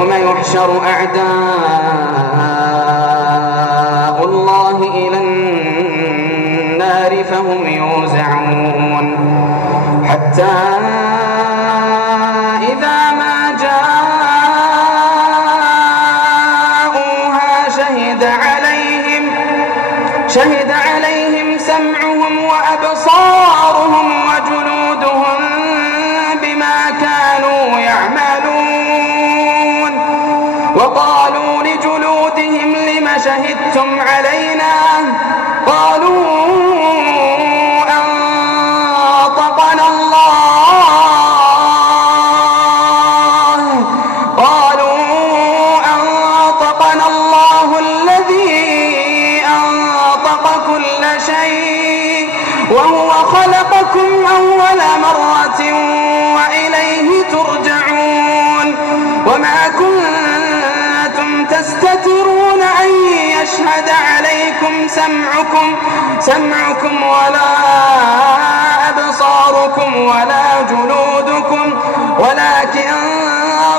ويوم يحشر أعداء الله إلى النار فهم يوزعون حتى إذا ما جاءوها شهد عليهم سمعهم وأبصارهم وجلودهم بما كانوا يعملون وقالوا لجلودهم لم شهدتم علينا قالوا أنطقنا الله الذي أنطق كل شيء وهو خلقكم أول مرة وإليه ترجعون وما كنتم تستترون أن يشهد عليكم سمعكم ولا أبصاركم ولا جلودكم ولكن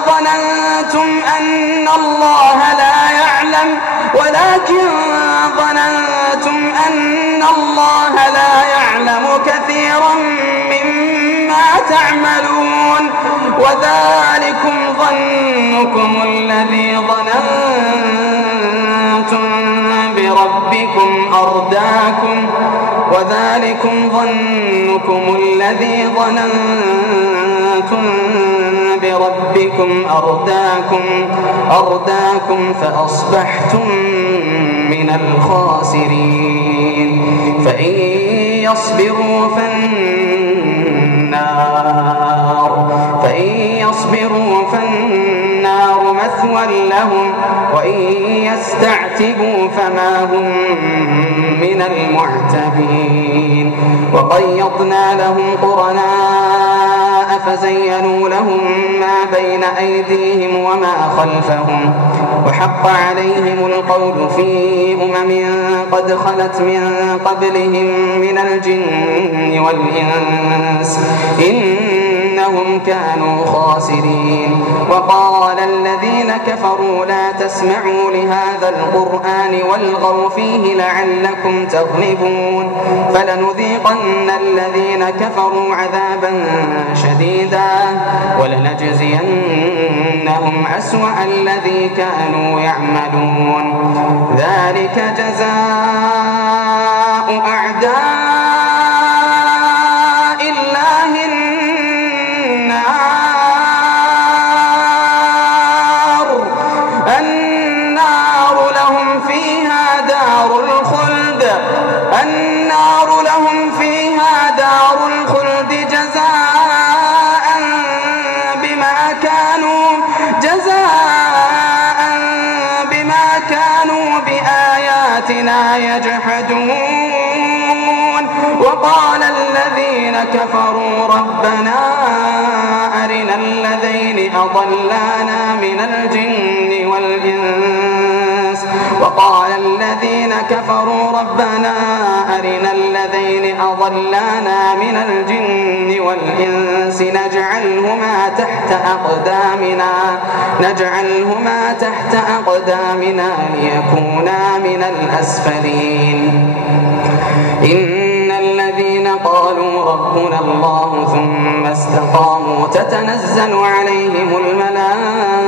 ظننتم أن الله لا يعلم كثيرا مما تعملون وذلكم ظنكم الذي ظننتم بربكم أرداكم فأصبحتم من الخاسرين فإن يصبروا فالنار مثوى لهم وإن يستعتبوا فما هم من المعتبين وقيضنا لهم قرناء فزينوا لهم ما بين أيديهم وما خلفهم وحق عليهم القول في قد خلت من قبلهم من الجن والإنس إنهم كانوا خاسرين وقال الذين كفروا لا تسمعوا لهذا القرآن والغوا فيه لعلكم تغلبون فلنذيقن الذين كفروا عذابا شديدا ولنجزينهم أسوأ الذي كانوا يعملون ذلك جزاء أعداء الله النار لهم فيها دار الخلد جزاء بما كانوا بآياتنا يجحدون وقال الذين كفروا ربنا أرنا الذين أضلانا من الجن والإنس نجعلهما تحت أقدامنا ليكونا من الأسفلين إن الذين قالوا ربنا الله ثم استقاموا تتنزل عليهم الملائكة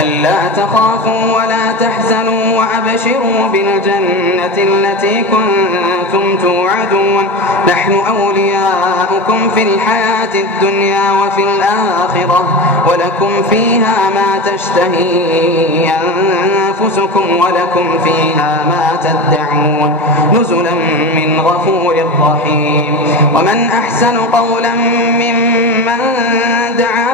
ألا تخافوا ولا تحزنوا وأبشروا بالجنة التي كنتم توعدون نحن أولياؤكم في الحياة الدنيا وفي الآخرة ولكم فيها ما تشتهي أنفسكم ولكم فيها ما تدعون نزلا من غفور رحيم ومن أحسن قولا ممن دعا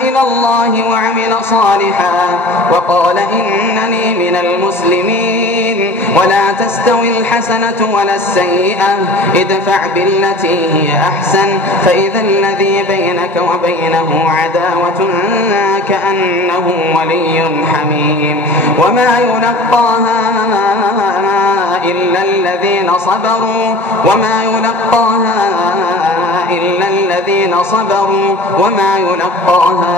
إلى الله وعمل صالحا وقال إنني من المسلمين ولا تستوي الحسنة ولا السيئة ادفع بالتي هي أحسن فإذا الذي بينك وبينه عداوة كأنه ولي حميم وما يلقاها إلا الذين صبروا وما يلقاها إلا الذين صبروا وما يلقاها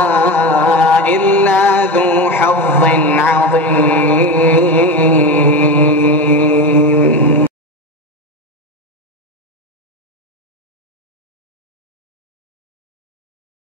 إلا ذو حظ عظيم.